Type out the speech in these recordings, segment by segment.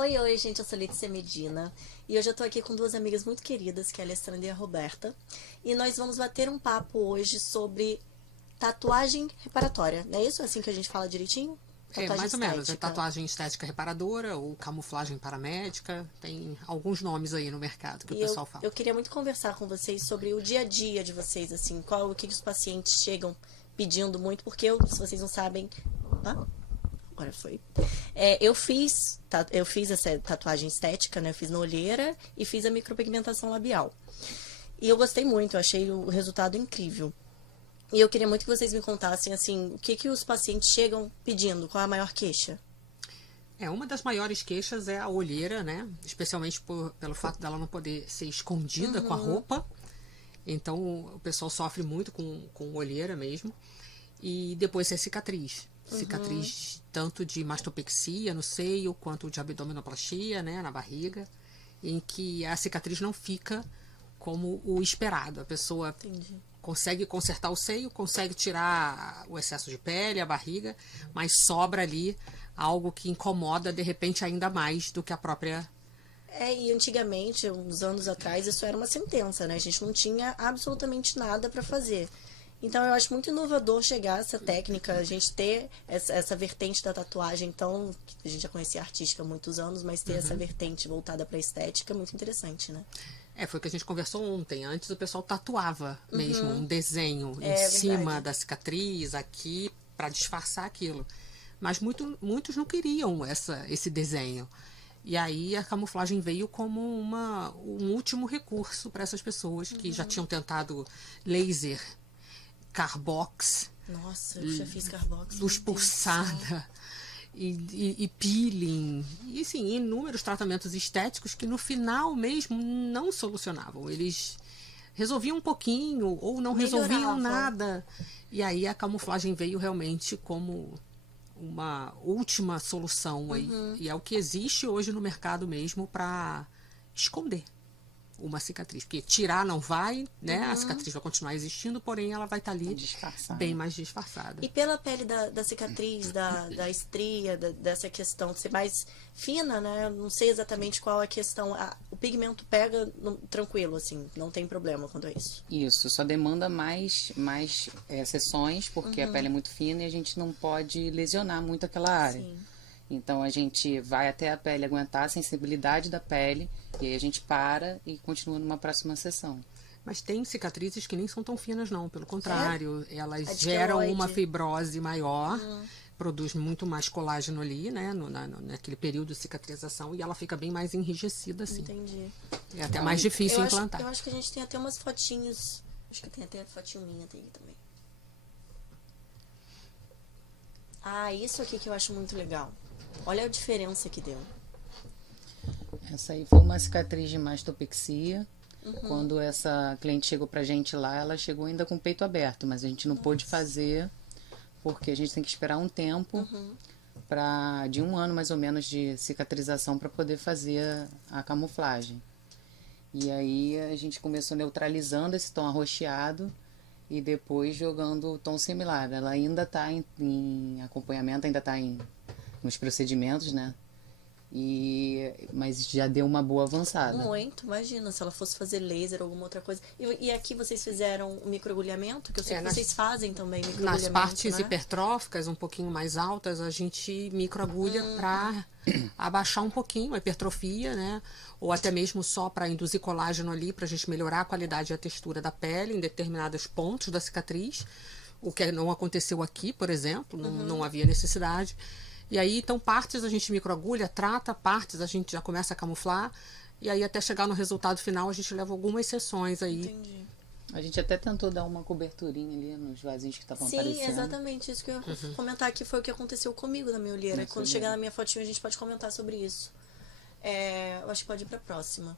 Oi, oi, gente, eu sou Letícia Medina e hoje eu tô aqui com duas amigas muito queridas, que é a Alessandra e a Roberta, e nós vamos bater um papo hoje sobre tatuagem reparatória, não é isso? Assim que a gente fala direitinho? É, Tatuagem mais ou menos. É estética. tatuagem estética reparadora ou camuflagem paramédica. Tem alguns nomes aí no mercado que o E eu, pessoal fala. eu queria muito conversar com vocês sobre o dia a dia de vocês, assim, qual o que os pacientes chegam pedindo muito, porque eu, se vocês não sabem. Opa, agora foi. Eu fiz essa tatuagem estética, né? Eu fiz na olheira e fiz a micropigmentação labial. E eu gostei muito, eu achei o resultado incrível. E eu queria muito que vocês me contassem, assim, o que que os pacientes chegam pedindo, qual é a maior queixa? Uma das maiores queixas é a olheira, né? Especialmente pelo fato dela não poder ser escondida com a roupa. Então o pessoal sofre muito com olheira mesmo. E depois é cicatriz. Cicatriz tanto de mastopexia no seio, quanto de abdominoplastia, né, na barriga, em que a cicatriz não fica como o esperado. A pessoa Entendi. consegue consertar o seio, consegue tirar o excesso de pele, a barriga, mas sobra ali algo que incomoda de repente ainda mais do que a própria. E antigamente, uns anos atrás, isso era uma sentença, né? A gente não tinha absolutamente nada para fazer. Então eu acho muito inovador chegar essa técnica, a gente ter essa vertente da tatuagem, então, a gente já conhecia a artística há muitos anos, mas ter essa vertente voltada para estética é muito interessante, né? Foi o que a gente conversou ontem. Antes o pessoal tatuava mesmo um desenho em É cima verdade. da cicatriz, aqui, para disfarçar aquilo. Mas muitos não queriam esse desenho. E aí a camuflagem veio como um último recurso para essas pessoas que já tinham tentado laser, carbox, Nossa, eu já fiz carbox. luz Meu Deus do céu. pulsada e peeling, e sim, inúmeros tratamentos estéticos que no final mesmo não solucionavam. Eles resolviam um pouquinho ou não resolviam Melhoravam. nada. E aí a camuflagem veio realmente como uma última solução aí. E é o que existe hoje no mercado mesmo para esconder uma cicatriz, porque tirar não vai, né? A cicatriz vai continuar existindo, porém ela vai estar ali Disfarçada. bem mais disfarçada. E pela pele da cicatriz, da estria, dessa questão de ser mais fina, né? Eu não sei exatamente qual é a questão. O pigmento pega tranquilo, assim, não tem problema quanto a isso. Isso, só demanda mais sessões, porque a pele é muito fina e a gente não pode lesionar muito aquela área. Sim. Então a gente vai até a pele aguentar a sensibilidade da pele e aí a gente para e continua numa próxima sessão. Mas tem cicatrizes que nem são tão finas, não. Pelo contrário, A elas de geram queloide. uma fibrose maior, produz muito mais colágeno ali, né? Naquele período de cicatrização, e ela fica bem mais enrijecida, assim. Entendi. É até mais difícil Eu implantar. acho que a gente tem até umas fotinhos. Acho que tem até fotinho minha aí também. Ah, isso aqui que eu acho muito legal. Olha a diferença que deu. Essa aí foi uma cicatriz de mastopexia. Quando essa cliente chegou pra gente lá, ela chegou ainda com o peito aberto, mas a gente não pôde fazer porque a gente tem que esperar um tempo de 1 ano mais ou menos de cicatrização para poder fazer a camuflagem. E aí a gente começou neutralizando esse tom arroxeado e depois jogando o tom similar. Ela ainda está em acompanhamento, ainda está nos procedimentos, né? Mas já deu uma boa avançada. Muito, imagina, se ela fosse fazer laser ou alguma outra coisa. E aqui vocês fizeram o microagulhamento, que eu sei que vocês fazem também microagulhamento, Nas partes né? hipertróficas, um pouquinho mais altas, a gente microagulha para abaixar um pouquinho a hipertrofia, né? Ou até mesmo só para induzir colágeno ali, para a gente melhorar a qualidade e a textura da pele em determinados pontos da cicatriz. O que não aconteceu aqui, por exemplo, não havia necessidade. E aí, então, partes a gente microagulha, trata, partes a gente já começa a camuflar, e aí até chegar no resultado final a gente leva algumas sessões aí. Entendi. A gente até tentou dar uma coberturinha ali nos vasinhos que estavam Sim, aparecendo. exatamente. Isso que eu ia comentar aqui foi o que aconteceu comigo na minha olheira. Quando chegar na minha fotinho, a gente pode comentar sobre isso. Eu acho que pode ir pra próxima.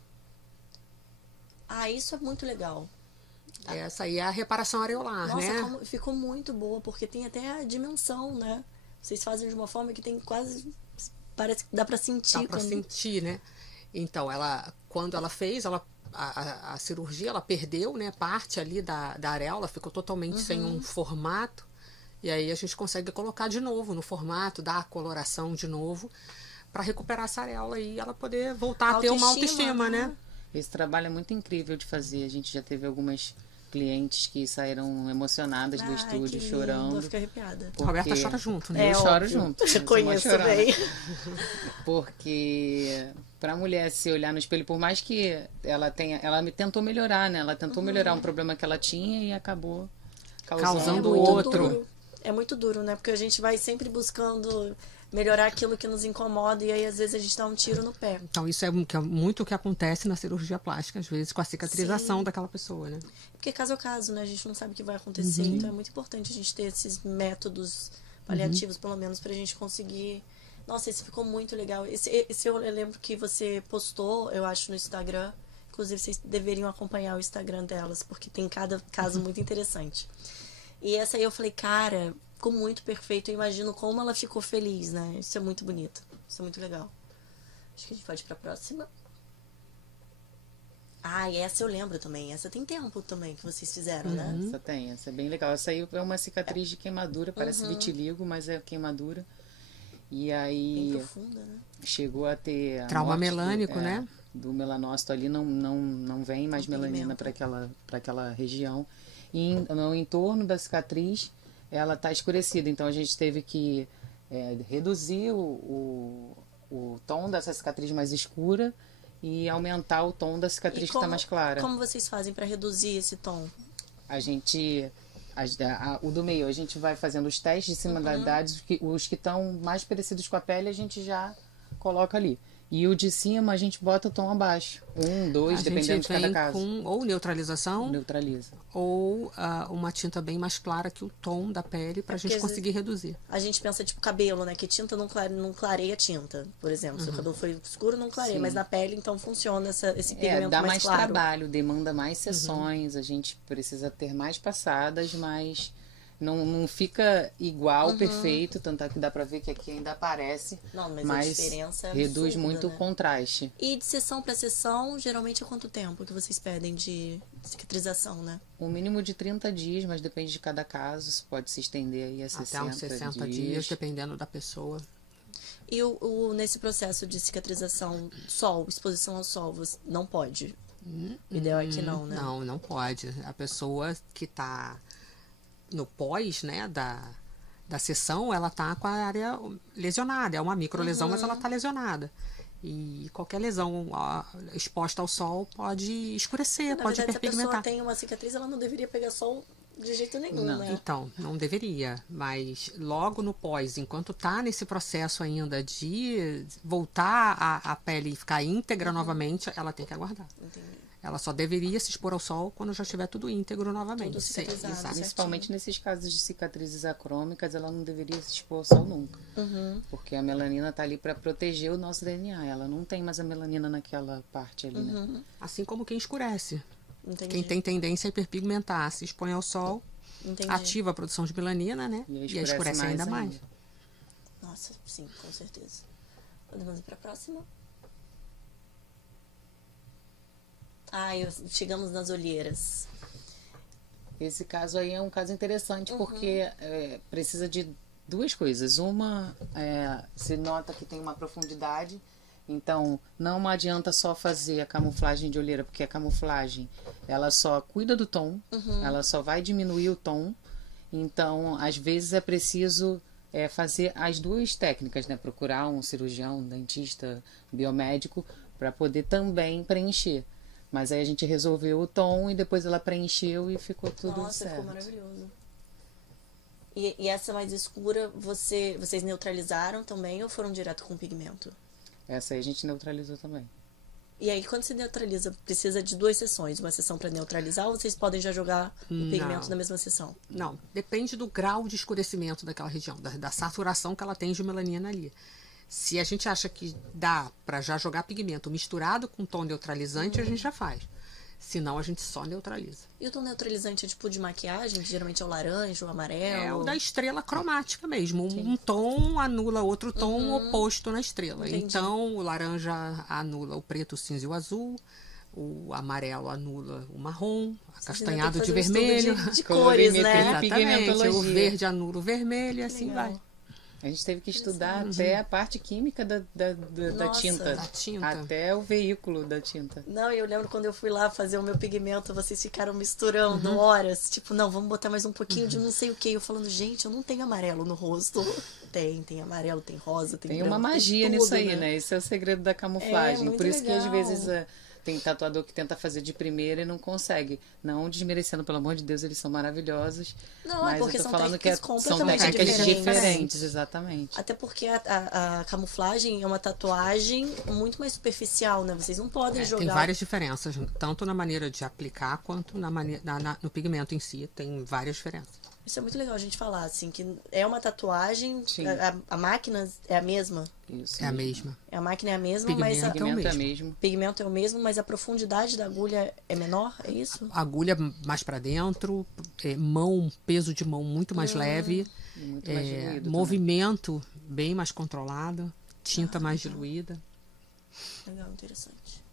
Ah, isso é muito legal. Essa aí é a reparação areolar, Nossa, né? ficou muito boa, porque tem até a dimensão, né? Vocês fazem de uma forma que tem quase. Parece que dá pra sentir. Dá pra sentir, né? Então, quando ela fez, a cirurgia, ela perdeu, né, parte ali da areola, ficou totalmente sem um formato. E aí a gente consegue colocar de novo no formato, dar a coloração de novo, para recuperar essa areola e ela poder voltar a ter uma autoestima, né? Esse trabalho é muito incrível de fazer. A gente já teve algumas clientes que saíram emocionadas do estúdio, chorando. Eu fico arrepiada. A Roberta chora junto, né? Eu choro junto. Eu conheço bem. Porque para a mulher se olhar no espelho, por mais que ela tentou melhorar, né? Ela tentou melhorar um problema que ela tinha e acabou causando outro. É muito duro, né? Porque a gente vai sempre buscando melhorar aquilo que nos incomoda e aí às vezes a gente dá um tiro no pé. Então isso é muito o que acontece na cirurgia plástica, às vezes com a cicatrização Sim. daquela pessoa, né? Porque caso a caso, né? A gente não sabe o que vai acontecer, então é muito importante a gente ter esses métodos paliativos, pelo menos, pra gente conseguir... Nossa, esse ficou muito legal. Esse eu lembro que você postou, eu acho, no Instagram. Inclusive, vocês deveriam acompanhar o Instagram delas, porque tem cada caso muito interessante. E essa aí eu falei, cara, ficou muito perfeito. Eu imagino como ela ficou feliz, né? Isso é muito bonito. Isso é muito legal. Acho que a gente pode ir pra próxima. Ah, e essa eu lembro também. Essa tem tempo também que vocês fizeram, né? Essa é bem legal. Essa aí é uma cicatriz de queimadura, parece vitiligo, mas é queimadura. E aí... Bem profunda, né? Chegou a ter... Trauma melânico, né? Do melanócito ali, não vem mais melanina para aquela região. E no entorno da cicatriz, ela está escurecida. Então, a gente teve que reduzir o tom dessa cicatriz mais escura e aumentar o tom da cicatriz que está mais clara. Como vocês fazem para reduzir esse tom? A gente... o do meio, a gente vai fazendo os testes de similaridades, os que estão mais parecidos com a pele, a gente já coloca ali. E o de cima, a gente bota o tom abaixo. 1, 2, dependendo de cada caso. Com ou neutralização, neutraliza. Ou uma tinta bem mais clara que o tom da pele, pra gente conseguir reduzir. A gente pensa, tipo, cabelo, né? Que tinta não clareia tinta, por exemplo. Se o cabelo foi escuro, não clareia. Sim. Mas na pele, então, funciona esse pigmento dá mais claro. Trabalho, demanda mais sessões, a gente precisa ter mais passadas, mas não fica igual, perfeito, tanto é que dá pra ver que aqui ainda aparece. Não, mas a diferença é reduz absurda, muito né? o contraste. E de sessão pra sessão, geralmente é quanto tempo que vocês pedem de cicatrização, né? Um mínimo de 30 dias, mas depende de cada caso, isso pode se estender aí a 60 até uns 60 dias, dependendo da pessoa. E nesse processo de cicatrização, exposição ao sol, você não pode? O ideal é que não, né? Não pode. A pessoa que tá no pós, né, da sessão, ela tá com a área lesionada. É uma microlesão, mas ela tá lesionada. E qualquer lesão exposta ao sol pode escurecer, pode hiperpigmentar. Se a pessoa tem uma cicatriz, ela não deveria pegar sol de jeito nenhum, né? Então, não deveria. Mas logo no pós, enquanto tá nesse processo ainda de voltar a pele ficar íntegra novamente, ela tem que aguardar. Entendi. Ela só deveria se expor ao sol quando já estiver tudo íntegro novamente. Tudo cicatrizado, principalmente nesses casos de cicatrizes acrômicas, ela não deveria se expor ao sol nunca. Porque a melanina está ali para proteger o nosso DNA. Ela não tem mais a melanina naquela parte ali, né? Assim como quem escurece. Entendi. Quem tem tendência a hiperpigmentar, se expõe ao sol, ativa a produção de melanina, né? E escurece ainda mais. Nossa, sim, com certeza. Podemos ir para a próxima? Chegamos nas olheiras. Esse caso aí é um caso interessante porque precisa de duas coisas. Uma, se nota que tem uma profundidade, então não adianta só fazer a camuflagem de olheira, porque a camuflagem ela só cuida do tom, ela só vai diminuir o tom. Então, às vezes é preciso fazer as duas técnicas, né? Procurar um cirurgião, um dentista, biomédico, para poder também preencher. Mas aí a gente resolveu o tom e depois ela preencheu e ficou tudo certo. Ficou maravilhoso. E essa mais escura, vocês neutralizaram também ou foram direto com pigmento? Essa aí a gente neutralizou também. E aí, quando você neutraliza, precisa de 2 sessões? Uma sessão para neutralizar ou vocês podem já jogar o pigmento na mesma sessão? Não, depende do grau de escurecimento daquela região, da saturação que ela tem de melanina ali. Se a gente acha que dá para já jogar pigmento misturado com tom neutralizante, a gente já faz. Senão, a gente só neutraliza. E o tom neutralizante é tipo de maquiagem, que geralmente é o laranja, o amarelo? É o da estrela cromática mesmo. Um tom anula outro tom oposto na estrela. Entendi. Então, o laranja anula o preto, o cinza e o azul. O amarelo anula o marrom, acastanhado de vermelho. De cores, né? Exatamente. O verde anula o vermelho e assim vai. A gente teve que estudar até a parte química da Nossa. tinta. Da tinta. Até o veículo da tinta. Não, eu lembro quando eu fui lá fazer o meu pigmento, vocês ficaram misturando horas. Tipo, não, vamos botar mais um pouquinho de não sei o que. Eu falando, gente, eu não tenho amarelo no rosto. Tem amarelo, tem rosa, tem Tem branco, uma magia tem tudo, nisso aí, né? Esse é o segredo da camuflagem. muito Por isso que às legal. vezes tem tatuador que tenta fazer de primeira e não consegue. Não desmerecendo, pelo amor de Deus, eles são saravilhosos. Não, mas é porque eu tô são falando técnicas que são completamente técnicas diferentes. diferentes, exatamente. Até porque a camuflagem é uma tatuagem muito mais superficial, né? Vocês não podem jogar. Tem várias diferenças, tanto na maneira de aplicar quanto no pigmento em si. Tem várias diferenças. Isso é muito legal a gente falar, assim, que é uma tatuagem, Sim. a máquina é a mesma. Isso. É a mesma. A máquina é a mesma, Pigmento mas O pigmento é mesmo. mesmo. pigmento é o mesmo, mas a profundidade da agulha é menor, é isso? Agulha mais para dentro, peso de mão muito mais leve, E muito mais diluído também. movimento bem mais controlado, tinta mais diluída. Legal, interessante.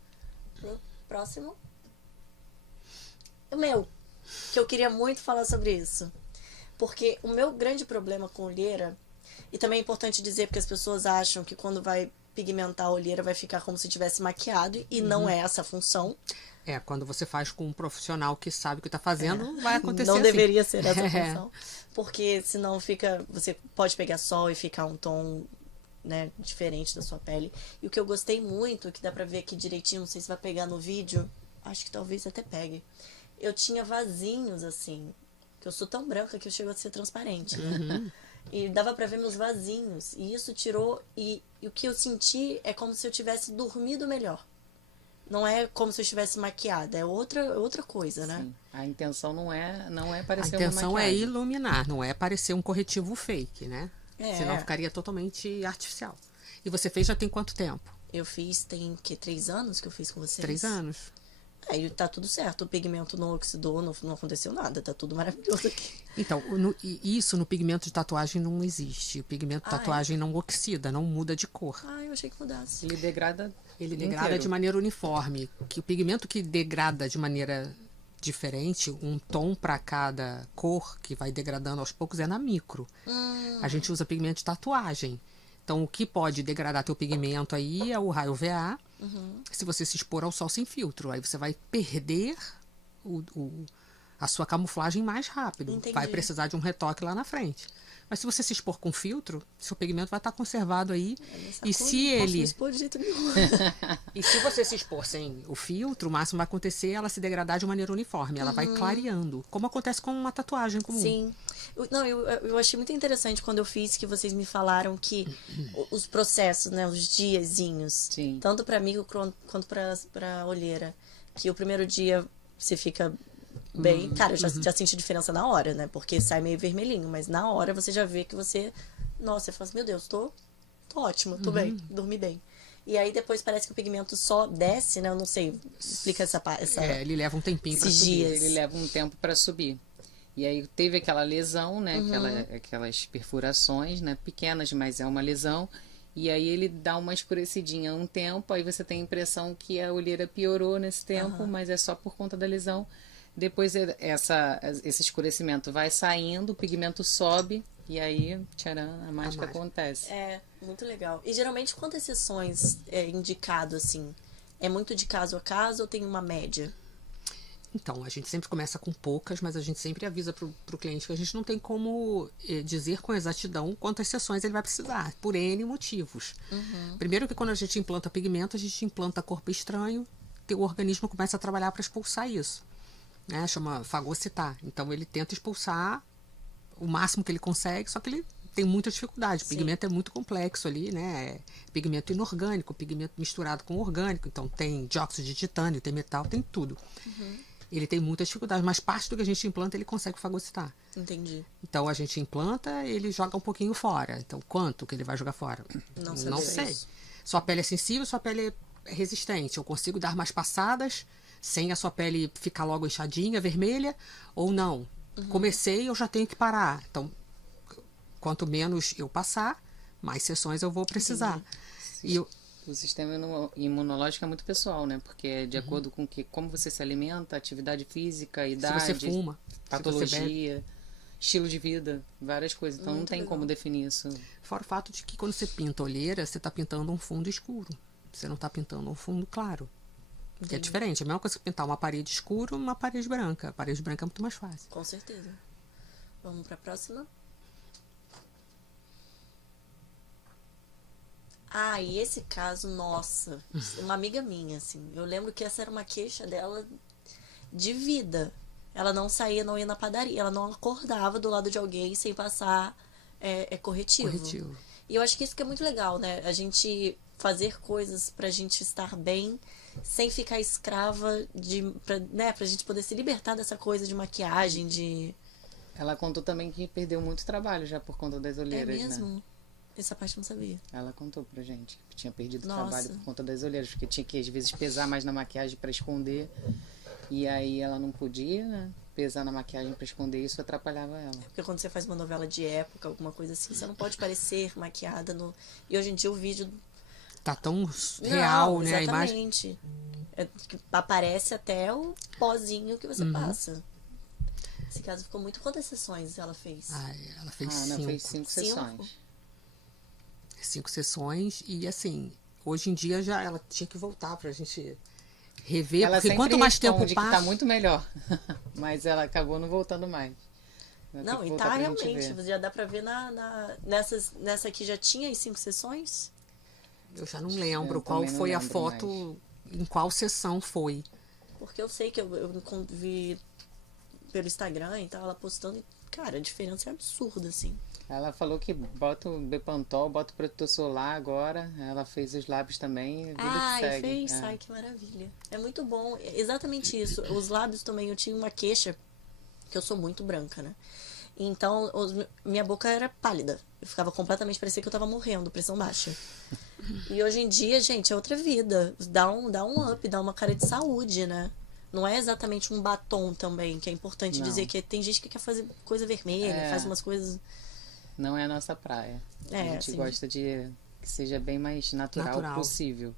Próximo. O meu, que eu queria muito falar sobre isso. Porque o meu grande problema com olheira, e também é importante dizer porque as pessoas acham que quando vai pigmentar a olheira vai ficar como se tivesse maquiado, e não é essa a função. Quando você faz com um profissional que sabe o que está fazendo, vai acontecer Não assim. deveria ser essa função. Porque senão fica. Você pode pegar sol e ficar um tom, né, diferente da sua pele. E o que eu gostei muito, que dá pra ver aqui direitinho, não sei se vai pegar no vídeo, acho que talvez até pegue. Eu tinha vasinhos assim, que eu sou tão branca que eu chego a ser transparente. E dava pra ver meus vasinhos. E isso tirou. E o que eu senti é como se eu tivesse dormido melhor. Não é como se eu estivesse maquiada, é outra coisa, né? Sim. A intenção não é A parecer intenção uma é maquiagem. iluminar, não é parecer um corretivo fake, né? É. Senão ficaria totalmente artificial. E você fez já tem quanto tempo? Eu fiz, tem que 3 anos que eu fiz com vocês? 3 anos. Aí tá tudo certo, o pigmento não oxidou, não aconteceu nada, tá tudo maravilhoso aqui. Então, isso no pigmento de tatuagem não existe. O pigmento de tatuagem não oxida, não muda de cor. Ah, eu achei que mudasse. Ele degrada. Ele degrada inteiro. de maneira uniforme. Que o pigmento que degrada de maneira diferente, um tom para cada cor que vai degradando aos poucos é na micro. A gente usa pigmento de tatuagem. Então, o que pode degradar teu pigmento aí é o raio UVA, se você se expor ao sol sem filtro. Aí você vai perder a sua camuflagem mais rápido. Entendi. Vai precisar de um retoque lá na frente. Mas se você se expor com filtro, seu pigmento vai estar conservado aí. Nessa E cor se não posso me ele... expor de jeito nenhum. E se você se expor sem o filtro, o máximo vai acontecer é ela se degradar de maneira uniforme. Ela vai clareando, como acontece com uma tatuagem comum. Sim. Eu achei muito interessante quando eu fiz que vocês me falaram que os processos, né, os diazinhos, Sim. tanto para amigo quanto para olheira, que o primeiro dia você fica bem, cara, eu já senti diferença na hora, né, porque sai meio vermelhinho, mas na hora você já vê que você, nossa, você fala assim, meu Deus, tô ótima, tô bem, dormi bem. E aí depois parece que o pigmento só desce, né, eu não sei, explica essa Ele leva um tempinho para Esses subir. dias. Ele leva um tempo para subir. E aí teve aquela lesão, né? Aquelas perfurações, né? Pequenas, mas é uma lesão. E aí ele dá uma escurecidinha um tempo, aí você tem a impressão que a olheira piorou nesse tempo, mas é só por conta da lesão. Depois esse escurecimento vai saindo, o pigmento sobe, e aí, tcharam, a mágica acontece. É, muito legal. E geralmente quantas sessões é indicado assim? É muito de caso a caso ou tem uma média? Então, a gente sempre começa com poucas, mas a gente sempre avisa para o cliente que a gente não tem como dizer com exatidão quantas sessões ele vai precisar, por N motivos. Primeiro que quando a gente implanta pigmento, a gente implanta corpo estranho, teu organismo começa a trabalhar para expulsar isso. Né? Chama fagocitar. Então, ele tenta expulsar o máximo que ele consegue, só que ele tem muita dificuldade. O pigmento é muito complexo ali, né? Pigmento inorgânico, pigmento misturado com orgânico. Então, tem dióxido de titânio, tem metal, tem tudo. Ele tem muita dificuldade, mas parte do que a gente implanta ele consegue fagocitar. Entendi. Então a gente implanta, ele joga um pouquinho fora. Então quanto que ele vai jogar fora? Não sei. Isso. Sua pele é sensível, sua pele é resistente. Eu consigo dar mais passadas sem a sua pele ficar logo inchadinha, vermelha, ou não. Comecei, eu já tenho que parar. Então, quanto menos eu passar, mais sessões eu vou precisar. E eu, O sistema imunológico é muito pessoal, né? Porque é de acordo com como você se alimenta, atividade física, idade, você fuma, se você patologia. estilo de vida, várias coisas. Então não Muito tem legal. como definir isso. Fora o fato de que quando você pinta olheira, você está pintando um fundo escuro. Você não está pintando um fundo claro. Que é diferente. É a mesma coisa que pintar uma parede escura ou uma parede branca. A parede branca é muito mais fácil. Com certeza. Vamos pra próxima. Ah, e esse caso, nossa, uma amiga minha, assim, eu lembro que essa era uma queixa dela de vida. Ela não saía, não ia na padaria, ela não acordava do lado de alguém sem passar corretivo. Corretivo. E eu acho que isso que é muito legal, né? A gente fazer coisas pra gente estar bem, sem ficar escrava pra gente poder se libertar dessa coisa de maquiagem, de... Ela contou também que perdeu muito trabalho já por conta das É olheiras, né? mesmo? Essa parte eu não sabia. Ela contou pra gente que tinha perdido Nossa. trabalho por conta das olheiras, porque tinha que às vezes pesar mais na maquiagem pra esconder. E aí ela não podia, né? Pesar na maquiagem pra esconder, isso atrapalhava ela. Porque quando você faz uma novela de época, alguma coisa assim, você não pode parecer maquiada no... E hoje em dia o vídeo... Tá tão real, Não, né? A imagem. exatamente. Que aparece até o pozinho que você passa. Esse caso ficou muito... Quantas sessões ela fez? Ai, ela fez A Ana 5. fez 5 sessões. 5 sessões. E assim, hoje em dia já ela tinha que voltar pra gente rever. Ela porque sempre quanto mais tempo responde que passa. tá muito melhor. Mas ela acabou não voltando mais. Ela tem Não, que e voltar tá pra gente realmente. ver. Já dá pra ver nessa aqui já tinha as 5 sessões? Eu já não lembro Eu qual também não foi a lembro foto, em qual sessão foi. Porque eu sei que eu vi pelo Instagram e tal, ela postando. E, cara, a diferença é absurda, assim. Ela falou que bota o Bepantol, bota o protetor solar agora. Ela fez os lábios também. Vida que E segue. fez? É. Ai, que maravilha. É muito bom. É exatamente isso. Os lábios também, eu tinha uma queixa, que eu sou muito branca, né? Então, minha boca era pálida. Eu ficava completamente, parecia que eu tava morrendo, pressão baixa. E hoje em dia, gente, é outra vida. Dá um up, dá uma cara de saúde, né? Não é exatamente um batom também, que é importante Não. dizer que tem gente que quer fazer coisa vermelha, É. faz umas coisas... Não é a nossa praia. É, A gente assim. gosta de que seja bem mais natural possível.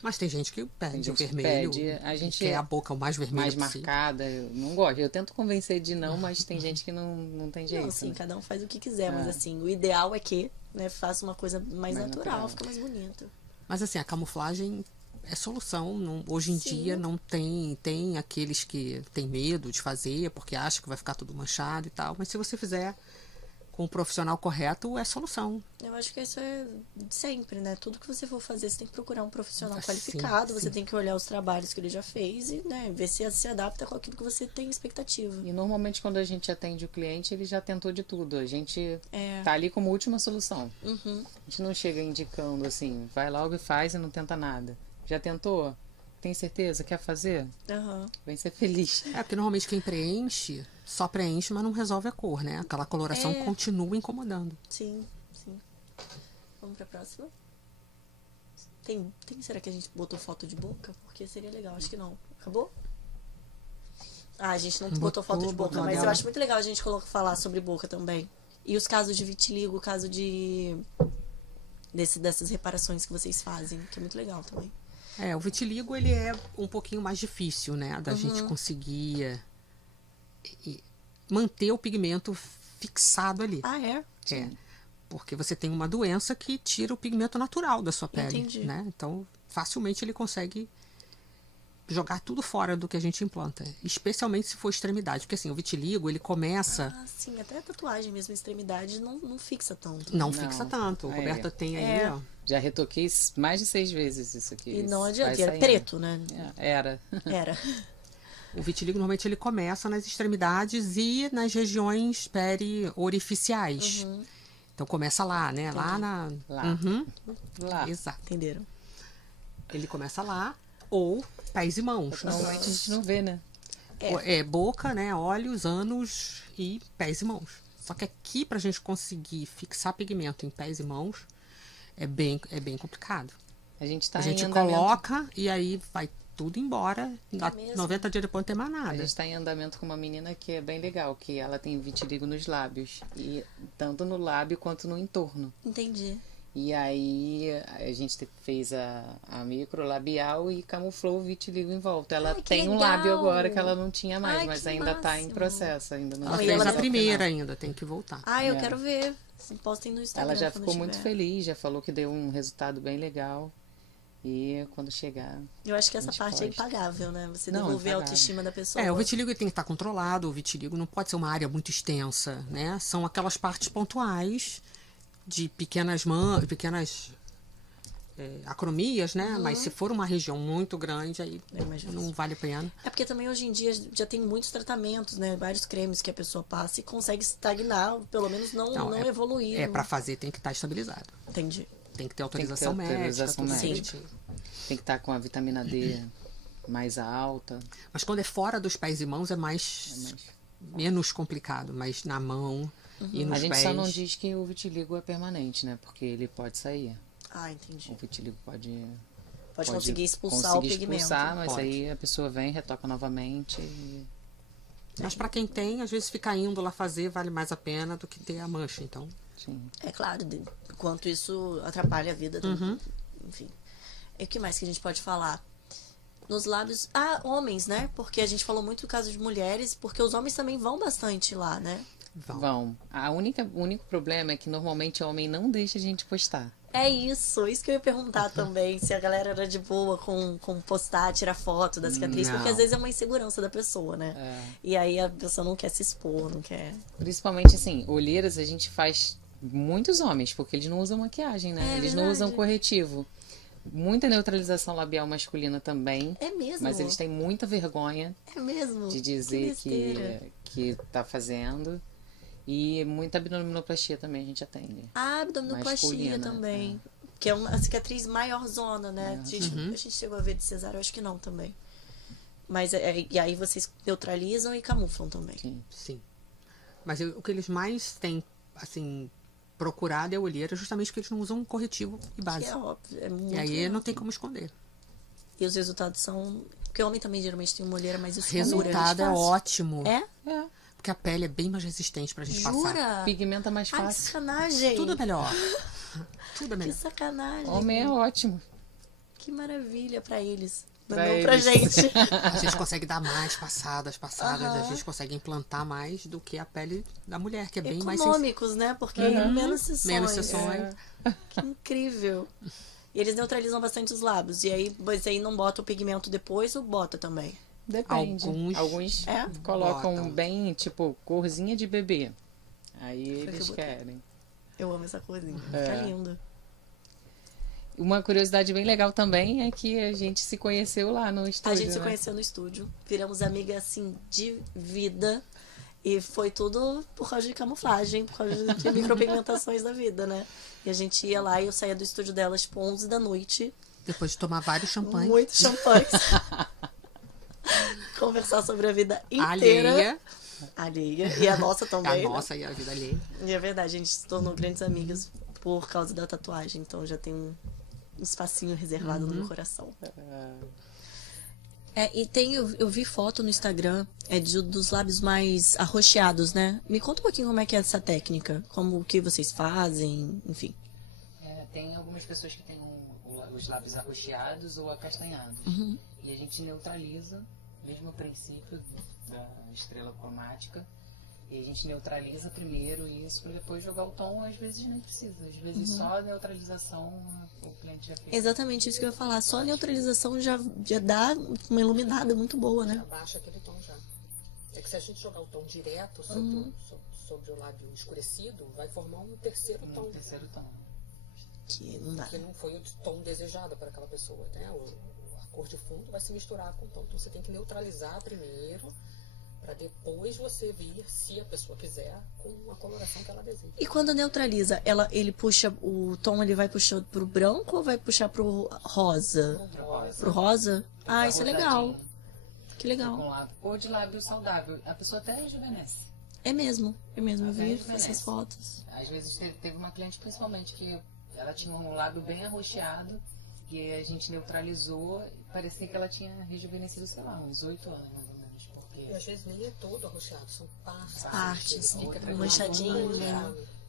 Mas tem gente que Tem pede o gente que vermelho. pede, a gente quer a boca o mais vermelha mais possível. marcada. Eu não gosto. Eu tento convencer de não, mas tem gente que não tem jeito. Não, assim, né? cada um faz o que quiser, mas É. assim, o ideal é que, né, faça uma coisa mais Mais natural, natural. fica mais bonito. Mas assim, a camuflagem é solução. Hoje em Sim. dia não tem aqueles que tem medo de fazer porque acham que vai ficar tudo manchado e tal. Mas se você fizer com o profissional correto, é solução. Eu acho que isso é sempre, né? Tudo que você for fazer, você tem que procurar um profissional Sim, qualificado, você sim. tem que olhar os trabalhos que ele já fez e, né, ver se adapta com aquilo que você tem expectativa. E normalmente quando a gente atende o cliente, ele já tentou de tudo. A gente É. tá ali como última solução. Uhum. A gente não chega indicando assim, vai logo e faz e não tenta nada. Já tentou? Tem certeza? Quer fazer? Aham. Vem ser feliz. É, porque normalmente quem preenche, só preenche, mas não resolve a cor, né? Aquela coloração É. continua incomodando. Sim, sim. Vamos pra próxima? Será que a gente botou foto de boca? Porque seria legal, acho que não. Acabou? Ah, a gente não botou foto de boca, botou mas eu dela. acho muito legal a gente falar sobre boca também. E os casos de vitiligo, o caso dessas reparações que vocês fazem, que é muito legal também. É, o vitiligo, ele é um pouquinho mais difícil, né? Da gente conseguir manter o pigmento fixado ali. Ah, é? É, porque você tem uma doença que tira o pigmento natural da sua pele, Entendi. né? Então, facilmente ele consegue jogar tudo fora do que a gente implanta, especialmente se for extremidade, porque assim, o vitiligo, ele começa, Ah, sim, até a tatuagem mesmo, a extremidade, não fixa tanto. não Não. fixa tanto. O Aí. Roberto tem aí, É. ó. Já retoquei mais de 6 vezes isso aqui. E não Vai adianta, era saindo. preto, né? Era. Era. O vitiligo normalmente ele começa nas extremidades e nas regiões periorificiais. Então começa lá, né? Lá na. Lá. Uhum, Lá. exato. Entenderam? Ele começa lá, ou pés e mãos. Normalmente a gente não vê, né? É boca, né? Olhos, ânus e pés e mãos. Só que aqui, pra gente conseguir fixar pigmento em pés e mãos, é bem complicado. A gente tá A gente em andamento. coloca e aí vai tudo embora. mesmo? 90 dias depois não tem mais A nada. gente tá em andamento com uma menina que é bem legal, que ela tem vitiligo nos lábios. E tanto no lábio quanto no entorno. Entendi. E aí a gente fez a microlabial e camuflou o vitiligo em volta. Ela Ai, que tem um legal! lábio agora que ela não tinha mais, Ai, mas que ainda tá em máximo! processo, ainda não Ela Ah, e fez ela a vai- primeira ainda, tem que voltar. Ah, eu É. quero ver. Postem no Instagram. Ela já quando ficou muito tiver. feliz, já falou que deu um resultado bem legal. E quando chegar. Eu acho que essa gente parte é posta. impagável, né? Você Não, devolver a impagável. autoestima da pessoa. O vitiligo tem que estar controlado, o vitiligo não pode ser uma área muito extensa, né? São aquelas partes pontuais de pequenas acromias, né? Mas se for uma região muito grande, aí não vale a pena. É porque também hoje em dia já tem muitos tratamentos, né? Vários cremes que a pessoa passa e consegue estagnar, pelo menos não evoluir. Para fazer tem que estar estabilizado. Entendi. Tem que ter autorização médica, tudo médica. direitinho. Tem que estar com a vitamina D mais alta. Mas quando é fora dos pés e mãos é menos complicado, mas na mão e nos A gente pés. só não diz que o vitiligo é permanente, né? Porque ele pode sair. Ah, entendi. O vitiligo Pode conseguir expulsar o pigmento. Mas Pode. aí a pessoa vem, retoca novamente. Mas para quem tem, às vezes ficar indo lá fazer vale mais a pena do que ter a mancha, então. Sim. É claro, quanto isso atrapalha a vida do. Enfim. E o que mais que a gente pode falar? Nos lábios. Ah, homens, né? Porque a gente falou muito do caso de mulheres, porque os homens também vão bastante lá, né? Vão. O único problema é que normalmente o homem não deixa a gente postar. É isso que eu ia perguntar também, se a galera era de boa com postar, tirar foto da cicatriz, porque Não. às vezes é uma insegurança da pessoa, né? É. E aí a pessoa não quer se expor, não quer. Principalmente assim, olheiras a gente faz muitos homens, porque eles não usam maquiagem, né? É Eles não verdade. usam corretivo. Muita neutralização labial masculina também. É mesmo? Mas eles têm muita vergonha É mesmo? de dizer besteira. que tá fazendo. E muita abdominoplastia também a gente atende. A abdominoplastia Masculina, também. Que é uma cicatriz maior zona, né? A gente chegou a ver de cesárea, eu acho que não também. Mas e aí vocês neutralizam e camuflam também. Sim. Sim. Mas o que eles mais têm, assim, procurado é olheira, justamente porque eles não usam corretivo e base. Que é óbvio. É muito E aí não óbvio. tem como esconder. E os resultados são. Porque o homem também geralmente tem uma olheira mais O escura. resultado é fácil. ótimo. É? É. Porque a pele é bem mais resistente pra gente passar. Jura? Pigmenta mais Ai, que fácil. sacanagem. Tudo é melhor. Tudo é Que melhor. sacanagem. Homem é ótimo. Que maravilha pra eles. Pra Não pra eles. gente. A gente consegue dar mais passadas, a gente consegue implantar mais do que a pele da mulher, que é bem mais Econômicos, né? Porque menos sessões. Menos sessões. É. Que incrível. E eles neutralizam bastante os lábios. E aí, você aí não bota o pigmento depois ou bota também? Depende. Alguns colocam botam. bem, tipo, corzinha de bebê. Aí que eu eles botei. querem. Eu amo essa corzinha. Fica lindo. Uma curiosidade bem legal também é que a gente se conheceu lá no estúdio. A gente se né? conheceu no estúdio. Viramos amigas, assim, de vida. E foi tudo por causa de camuflagem, por causa de micropigmentações da vida, né? E a gente ia lá e eu saía do estúdio dela, tipo, 11 da noite. Depois de tomar vários champanhes. Muito champanhe. Conversar sobre a vida inteira. Alheia. Alheia. E a nossa também. A nossa e a vida alheia. E é verdade, a gente se tornou grandes amigas por causa da tatuagem. Então já tem um espacinho reservado no meu coração. E eu vi foto no Instagram dos lábios mais arroxeados, né? Me conta um pouquinho como é que é essa técnica. Como que vocês fazem, enfim. Tem algumas pessoas que têm os lábios arroxeados ou acastanhados. E a gente neutraliza, mesmo o princípio da estrela cromática. E a gente neutraliza primeiro isso para depois jogar o tom. Às vezes nem precisa. Às vezes só a neutralização o cliente já fez. Exatamente isso que eu ia falar. Só a neutralização já dá uma iluminada muito boa, né? Abaixa aquele tom já. É que se a gente jogar o tom direto sobre o lábio escurecido, vai formar um terceiro tom. Um terceiro tom. Que não dá. Porque não foi o tom desejado para aquela pessoa, né? A cor de fundo vai se misturar com o tom. Então você tem que neutralizar primeiro, para depois você vir, se a pessoa quiser, com a coloração que ela deseja. E quando neutraliza, ele puxa o tom, ele vai puxando pro branco ou vai puxar pro rosa? Pro rosa? Ah, isso é legal. Que legal. Cor de lábio saudável. A pessoa até rejuvenesce. É mesmo, eu vi Até essas fotos. Às vezes teve uma cliente principalmente que ela tinha um lábio bem arroxeado e a gente neutralizou e parecia que ela tinha rejuvenescido, sei lá, uns 8 anos mais ou menos. E às vezes nem é todo arroxeado, são partes. Partes, Fica manchadinho.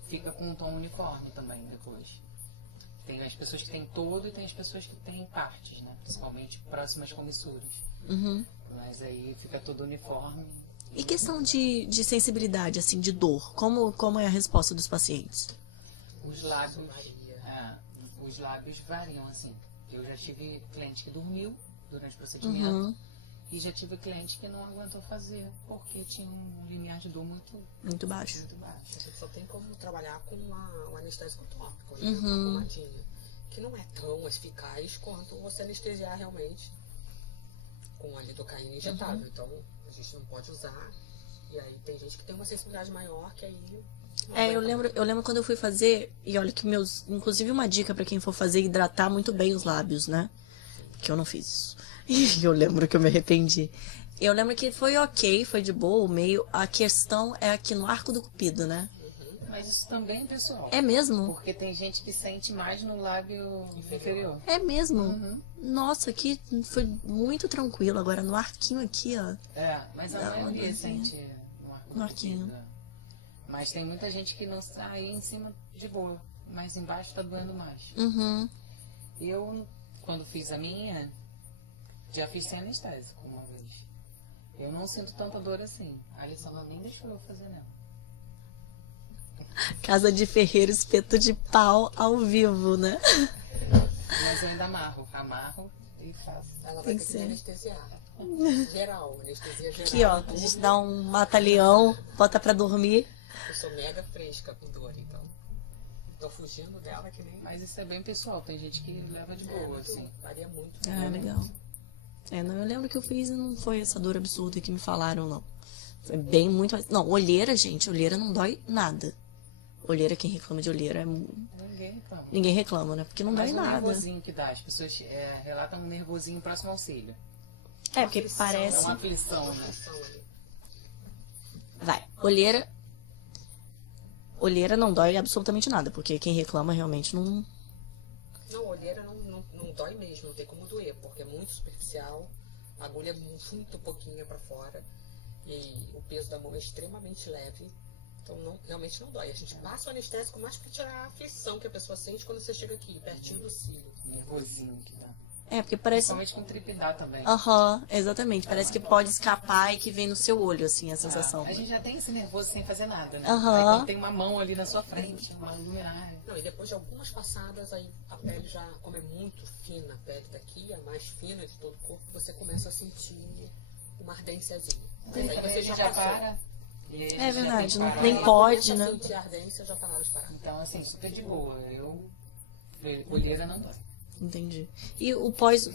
Fica com um tom uniforme também depois. Tem as pessoas que têm todo e tem as pessoas que têm partes, né? Principalmente próximas comissuras. Mas aí fica todo uniforme. E questão de sensibilidade, assim, de dor, como é a resposta dos pacientes? Os lábios variam, assim. Eu já tive cliente que dormiu durante o procedimento e já tive cliente que não aguentou fazer porque tinha um limiar de dor muito baixo. A gente só tem como trabalhar com o anestésico tópico, né? Uma pomadinha, que não é tão eficaz quanto você anestesiar realmente com a lidocaína injetável. Então, a gente não pode usar. E aí tem gente que tem uma sensibilidade maior que aí... Eu lembro quando eu fui fazer, e olha que inclusive uma dica pra quem for fazer, hidratar muito bem os lábios, né? Que eu não fiz isso. E eu lembro que eu me arrependi. Eu lembro que foi ok, foi de boa, o meio. A questão é aqui no arco do cupido, né? Mas isso também, pessoal. É mesmo? Porque tem gente que sente mais no lábio inferior. É mesmo? Nossa, aqui foi muito tranquilo. Agora no arquinho aqui, ó. Mas a maioria sente no arquinho. Mas tem muita gente que não sai em cima de boa, mas embaixo tá doendo mais. Eu, quando fiz a minha, já fiz sem anestésico uma vez. Eu não sinto tanta dor assim. A Alessandra nem deixou eu fazer, não. Casa de ferreiro, espeto de pau ao vivo, né? Mas eu ainda amarro e faço. Ela vai ter que anestesiar. Geral, anestesia geral. Aqui, ó, a gente dá um mata-leão, bota pra dormir. Eu sou mega fresca com dor, então tô fugindo dela que nem... Mas isso é bem pessoal, tem gente que leva de boa, assim. Varia muito. Legal. Não, eu lembro que eu fiz e não foi essa dor absurda que me falaram, não. Foi bem muito... Não, olheira, gente, olheira não dói nada. Olheira, quem reclama de olheira Ninguém reclama, né? Porque não dói nada. Mas o nervosinho que dá, as pessoas relatam um nervosinho próximo ao cílio. Porque parece... É uma aflição, né? Vai, olheira não dói absolutamente nada, porque quem reclama realmente não... Não, olheira não dói mesmo, não tem como doer, porque é muito superficial, a agulha é muito pouquinha pra fora, e o peso da mão é extremamente leve, então realmente não dói. A gente passa o anestésico mais pra tirar a aflição que a pessoa sente quando você chega aqui, pertinho do cílio. Nervosinho que dá. Porque parece... Principalmente com tripidá também. Exatamente. Parece que pode escapar e que vem no seu olho, assim, a sensação. A gente já tem esse nervoso sem fazer nada, né? Aí quando tem uma mão ali na sua frente, uma luminária. Não, e depois de algumas passadas, aí a pele já, como é muito fina, a pele daqui, a mais fina de todo o corpo, você começa a sentir uma ardênciazinha. Mas aí você já para. É verdade, nem pode, né? Sentir ardência, já tá na hora de parar. Então, assim, super de boa. Olheira não dói. Entendi. E o pós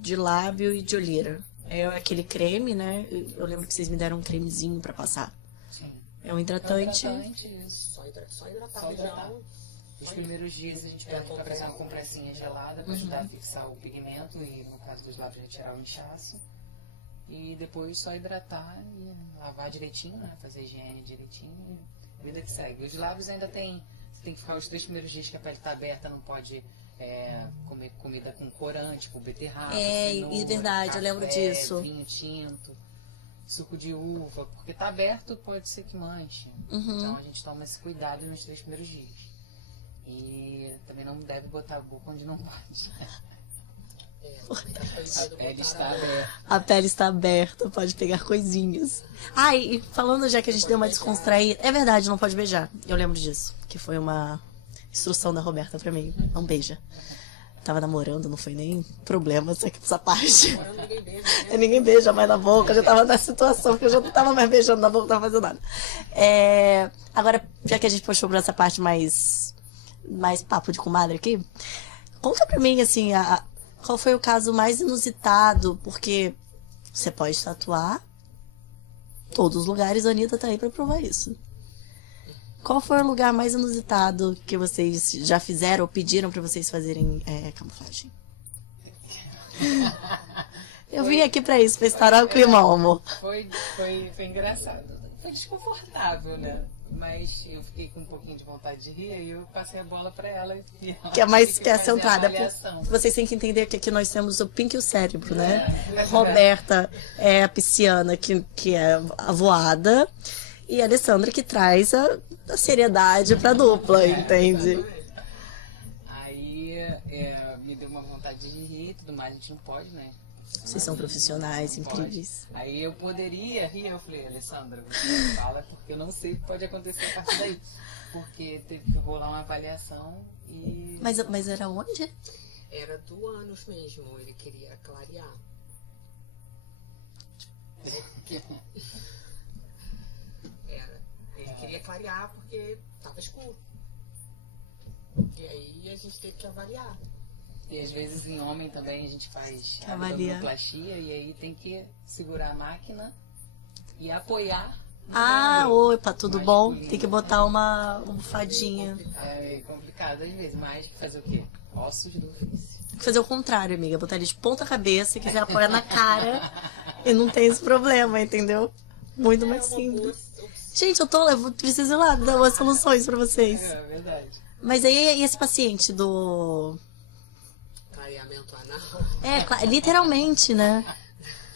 de lábio e de olheira? É aquele creme, né? Eu lembro que vocês me deram um cremezinho pra passar. Sim. É um hidratante. Só hidratar a região. Os primeiros dias a gente pede pra fazer uma compressinha gelada pra ajudar a fixar o pigmento e, no caso dos lábios, retirar o inchaço. E depois só hidratar e lavar direitinho, né? Fazer higiene direitinho e vida que segue. Os lábios ainda tem... Você tem que ficar os 3 primeiros dias que a pele tá aberta, não pode... comer comida com corante, com beterraba, cenoura, verdade, café, eu lembro disso. Vinho tinto, suco de uva, porque tá aberto, pode ser que manche. Então a gente toma esse cuidado nos 3 primeiros dias. E também não deve botar a boca onde não pode. A pele está aberta. A pele está aberta, pode pegar coisinhas. E falando já que a gente deu uma descontraída, é verdade, não pode beijar. Eu lembro disso, que foi uma instrução da Roberta pra mim. Não beija. Tava namorando, não foi nem problema essa parte. Ninguém beija mais na boca. Eu já tava na situação que eu já não tava mais beijando na boca, não tava fazendo nada. Agora, já que a gente puxou pra essa parte mais papo de comadre aqui, conta pra mim, assim, qual foi o caso mais inusitado, porque você pode tatuar todos os lugares, a Anitta tá aí pra provar isso. Qual foi o lugar mais inusitado que vocês já fizeram ou pediram pra vocês fazerem camuflagem? Eu vim aqui pra isso, pra estourar o climão, amor. Foi engraçado. Foi desconfortável, né? Mas eu fiquei com um pouquinho de vontade de rir e eu passei a bola pra ela. Que é mais que é centrada. Vocês têm que entender que aqui nós temos o Pink e o cérebro, né? Roberta é a pisciana, que é a voada. E a Alessandra que traz a seriedade pra dupla, entende? me deu uma vontade de rir e tudo mais, a gente não pode, né? Vocês são profissionais, Não pode. incríveis. Aí eu poderia rir, eu falei, Alessandra, você fala porque eu não sei o que pode acontecer a partir daí. Porque teve que rolar uma avaliação e... Mas era onde? Era do ânus mesmo, ele queria clarear. Ele queria clarear porque tava escuro. E aí a gente teve que avaliar. E às vezes em homem também a gente faz Avalia. abdominoplastia e aí tem que segurar a máquina e apoiar. Ah, opa, tudo bom? Masculino. Tem que botar uma almofadinha. É complicado às vezes, mas fazer o quê? Ossos do ofício. Tem que fazer o contrário, amiga. Botar ele de ponta cabeça, quiser apoiar na cara. E não tem esse problema, entendeu? Muito mais simples. Gente, eu preciso ir lá dar umas soluções pra vocês. É verdade. Mas aí, e esse paciente do... Clareamento anal. Literalmente, né?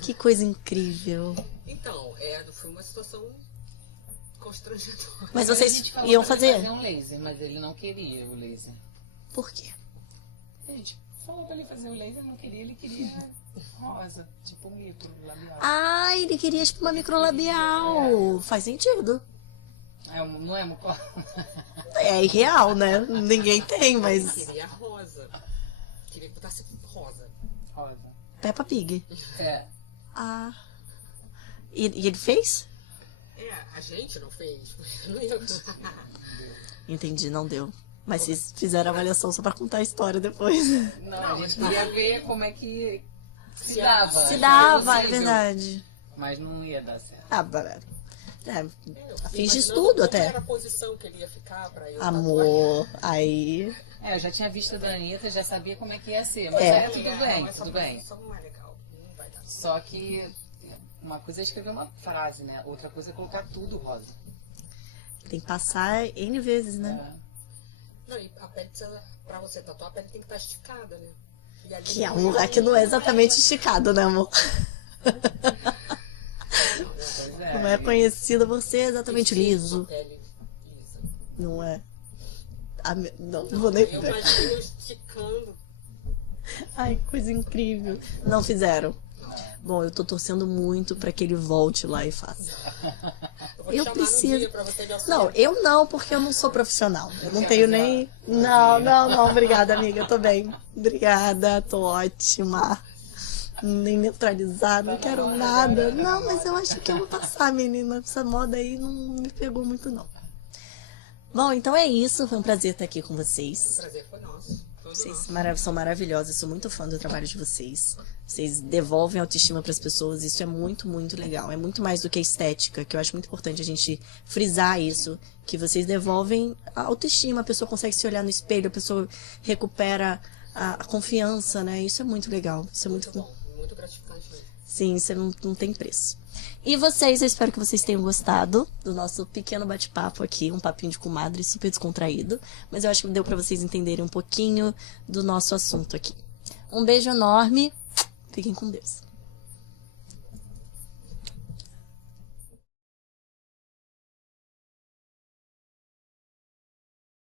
Que coisa incrível. Então, foi uma situação constrangedora. Mas A vocês gente falou iam pra fazer? ele fazer um laser, mas ele não queria o laser. Por quê? A gente falou pra ele fazer o laser, não queria, ele queria rosa, tipo micro, labial. Ah, ele queria tipo uma microlabial. Faz sentido. Não é mucosa? É irreal, né? Ninguém tem, mas... Queria rosa. Queria que botasse rosa. Rosa. Peppa Pig. É. Ah. E ele fez? A gente não fez. Não ia... Entendi, não deu. Mas vocês fizeram a avaliação só pra contar a história depois. Não, a gente queria ver como é que se dava. Se dava, é possível. verdade. Mas não ia dar certo. Ah, fiz Imaginando estudo como até. era a posição que ele ia ficar pra eu Amor, aí... Eu já tinha visto da Anitta, já sabia como é que ia ser. Mas É. tudo tatuar. bem, Não, essa tudo bem. posição não é legal. Não vai dar. Só que uma coisa é escrever uma frase, né? Outra coisa é colocar tudo rosa. Tem que passar N vezes, né? É. Não, e a pele precisa, pra você tatuar, a pele tem que estar esticada, né? E ali Que é um lugar que não é exatamente esticado, né, amor? Pois é. Não é conhecida por ser exatamente liso. Pele lisa. Não é. Não vou nem... Eu imagino eu esticando. Ai, coisa incrível. Não fizeram. Bom, eu tô torcendo muito pra que ele volte lá e faça. Eu vou te Eu chamar preciso. no dia pra você de auxílio. Não, eu não, porque eu não sou profissional. Eu não tenho nem. Não, obrigada, amiga. Eu tô bem. Obrigada, tô ótima. Nem neutralizada, não quero nada. Não, mas eu acho que eu vou passar, menina. Essa moda aí não me pegou muito, não. Bom, então é isso. Foi um prazer estar aqui com vocês. O prazer foi nosso. Todo Vocês nosso. são maravilhosas, sou muito fã do trabalho de vocês. Vocês devolvem autoestima para as pessoas, isso é muito, muito legal. É muito mais do que estética, que eu acho muito importante a gente frisar isso, que vocês devolvem a autoestima, a pessoa consegue se olhar no espelho, a pessoa recupera a confiança, né? Isso é muito legal, isso é muito Muito bom. Muito gratificante mesmo. Sim, isso não tem preço. E vocês, eu espero que vocês tenham gostado do nosso pequeno bate-papo aqui, um papinho de comadre super descontraído, mas eu acho que deu para vocês entenderem um pouquinho do nosso assunto aqui. Um beijo enorme, fiquem com Deus.